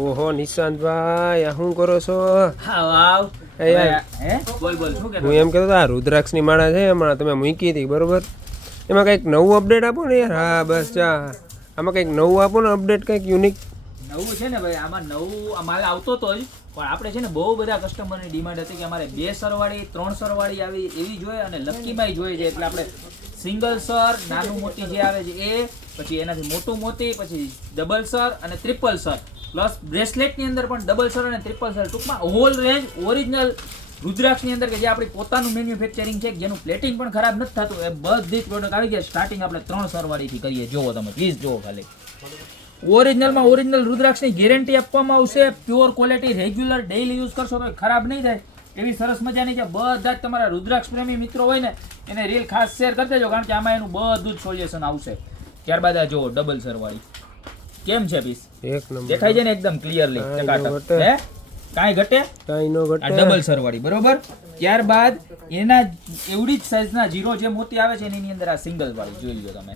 ઓહો નિશાંતભાઈ આ શું કરો છો? હું એમ કહેતો આ રુદ્રાક્ષની માળા છે હમણાં તમે મૂકી હતી બરોબર, એમાં કંઈક નવું અપડેટ આપો ને યાર. હા બસ ચા આમાં કંઈક નવું આપો ને અપડેટ, કંઈક યુનિક નવું છે ને ભાઈ. આમાં નવું અમારે આવતો તો જ, પણ આપણે છે ને બહુ બધા કસ્ટમરની ડિમાન્ડ હતી કે અમારે 2 સરવાળી 3 સરવાળી આવી એવી જોઈએ અને લક્કીબાઈ જોઈએ છે, એટલે આપણે સિંગલ સર નાનું મોટી જે આવે છે એ, પછી એનાથી મોટું મોટી, પછી ડબલ સર અને ટ્રિપલ સર, પ્લસ બ્રેસલેટની અંદર પણ ડબલ સર અને ટ્રિપલ સર, ટૂંકમાં હોલ રેન્જ ઓરિજિનલ રુદ્રાક્ષની અંદર કે જે આપણી પોતાનું મેન્યુફેક્ચરિંગ છે, જેનું પ્લેટિંગ પણ ખરાબ નથી થતું, એ બધી જ પ્રોડક્ટ આવી ગયા. સ્ટાર્ટિંગ આપણે 3 સરવાળીથી કરીએ. જોવો તમે પ્લીઝ જોવો ખાલી. ઓરિજિનલમાં ઓરિજિનલ રુદ્રાક્ષની ગેરંટી આપવામાં આવશે. Pure quality, regular daily use કરશો તો ખરાબ નહીં થાય એવી સરસ મજાની છે. બધા જ તમારા રુદ્રાક્ષ પ્રેમી મિત્રો હોય ને એને રીલ ખાસ શેર કરી દેજો, કારણ કે આમાં એનું બધું જ સોલ્યુશન આવશે. ત્યારબાદ આ જુઓ ડબલ સરવાળી કેમ છે પીસ, એક નંબર દેખાય છે ને એકદમ ક્લિયરલી ચકાટક. હે કાંઈ ઘટે કાંઈ નો ઘટે. આ ડબલ સરવાળી બરોબર. ત્યારબાદ એના એવડી જ સાઈઝના 0 જે મોતી આવે છે એની અંદર આ સિંગલ વાળી જોઈ લો તમે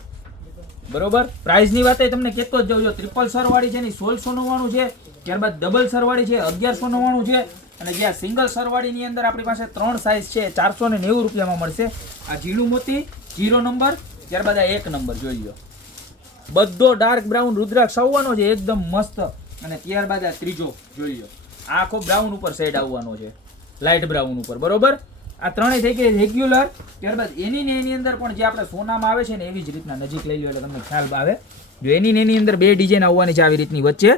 બરોબર. પ્રાઇસની વાત તમને કહેતો જ જાઉં. ટ્રિપલ સરવાળી છે ને 1699 છે. ત્યારબાદ ડબલ સરવાળી છે 1199 છે. અને જે આ સિંગલ સરવાળીની અંદર આપણી પાસે 3 સાઈઝ છે, 490 રૂપિયામાં મળશે. આ ઝીણું મોતી 0 નંબર, ત્યારબાદ આ 1 નંબર જોઈ લો. બધો ડાર્ક બ્રાઉન રુદ્રાક્ષ આવવાનો છે એકદમ મસ્ત. અને ત્યારબાદ આ ત્રીજો જોઈ લો, આખો બ્રાઉન ઉપર શેડ આવવાનો છે, લાઇટ બ્રાઉન ઉપર બરોબર. આ ત્રણેય થઈ ગઈ રેગ્યુલર. ત્યારબાદ એની ને એની અંદર પણ જે આપણે સોનામાં આવે છે ને એવી જ રીતના નજીક લઈ લો એટલે તમને ખ્યાલ આવે. જો એની ને એની અંદર 2 ડિઝાઇન આવવાની છે આવી રીતની, વચ્ચે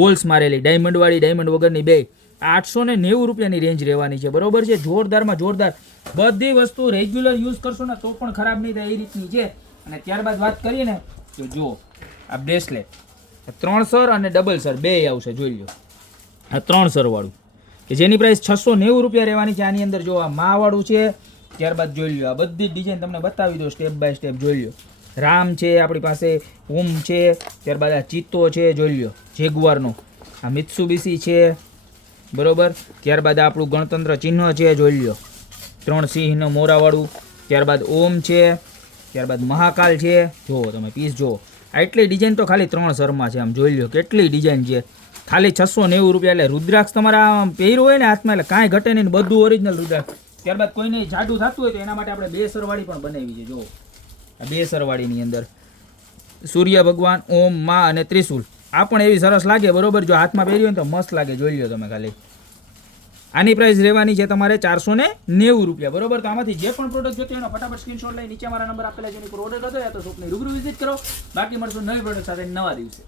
બોલ્સ મારેલી, ડાયમંડ વાળી ડાયમંડ વગરની બે. 890 રૂપિયાની રેન્જ રહેવાની છે બરોબર છે. જોરદારમાં જોરદાર બધી વસ્તુ રેગ્યુલર યુઝ કરશો ને તો પણ ખરાબ નહીં થાય એ રીતની છે. અને ત્યારબાદ વાત કરીએ ને તો જો આ બ્રેસલેટ 3 સર અને ડબલ સર બે આવશે જોઈ લો. આ 3 સર વાળું કે જેની પ્રાઇસ 690 રૂપિયા રહેવાની છે. આની અંદર જો આ મા વાળું છે. ત્યારબાદ જોઈ લો આ બધી ડિઝાઇન તમને બતાવી દો સ્ટેપ બાય સ્ટેપ. જોઈ લો રામ છે આપણી પાસે, ઓમ છે, ત્યારબાદ આ ચિત્તો છે જોઈ લો, જેગુઆરનો આ મિત્સુબિશી છે બરોબર. ત્યારબાદ આપણું ગણતંત્ર ચિહ્ન છે જોઈ લો, 3 સિંહનો મોરાવાળું. ત્યારબાદ ઓમ છે, ત્યારબાદ મહાકાલ છે. જુઓ તમે પીસ જુઓ, આટલી ડિઝાઇન તો ખાલી 3 સરમાં છે. આમ જોઈ લો કેટલી ડિઝાઇન છે, ખાલી 690 રૂપિયા. એટલે રુદ્રાક્ષ તમારા પહેર્યું હોય ને હાથમાં એટલે કાંઈ ઘટે નહીં, બધું ઓરિજિનલ રુદ્રાક્ષ. ત્યારબાદ કોઈને જાડું થતું હોય તો એના માટે આપણે 2 સરવાળી પણ બનાવી છે. જુઓ આ 2 સરવાળીની અંદર સૂર્ય ભગવાન, ઓમ, મા અને ત્રિશુલ. આ પણ એવી સરસ લાગે બરોબર. જો હાથમાં પહેર્યું હોય તો મસ્ત લાગે જોઈ લો તમે ખાલી. આની પ્રાઇસ રહેવાની છે તમારે 490 રૂપિયા બરોબર. તો આમાંથી જે પણ પ્રોડક્ટ જોતી હોય એનો ફટાફટ સ્ક્રીનશોટ લઈ નીચે મારા નંબર આપેલા છે એની પર ઓર્ડર કરજો યા તો શોપની રૂબરૂ વિઝિટ કરો. બાકી મળશું નવી પ્રોડક્ટ સાથે નવા દિવસે.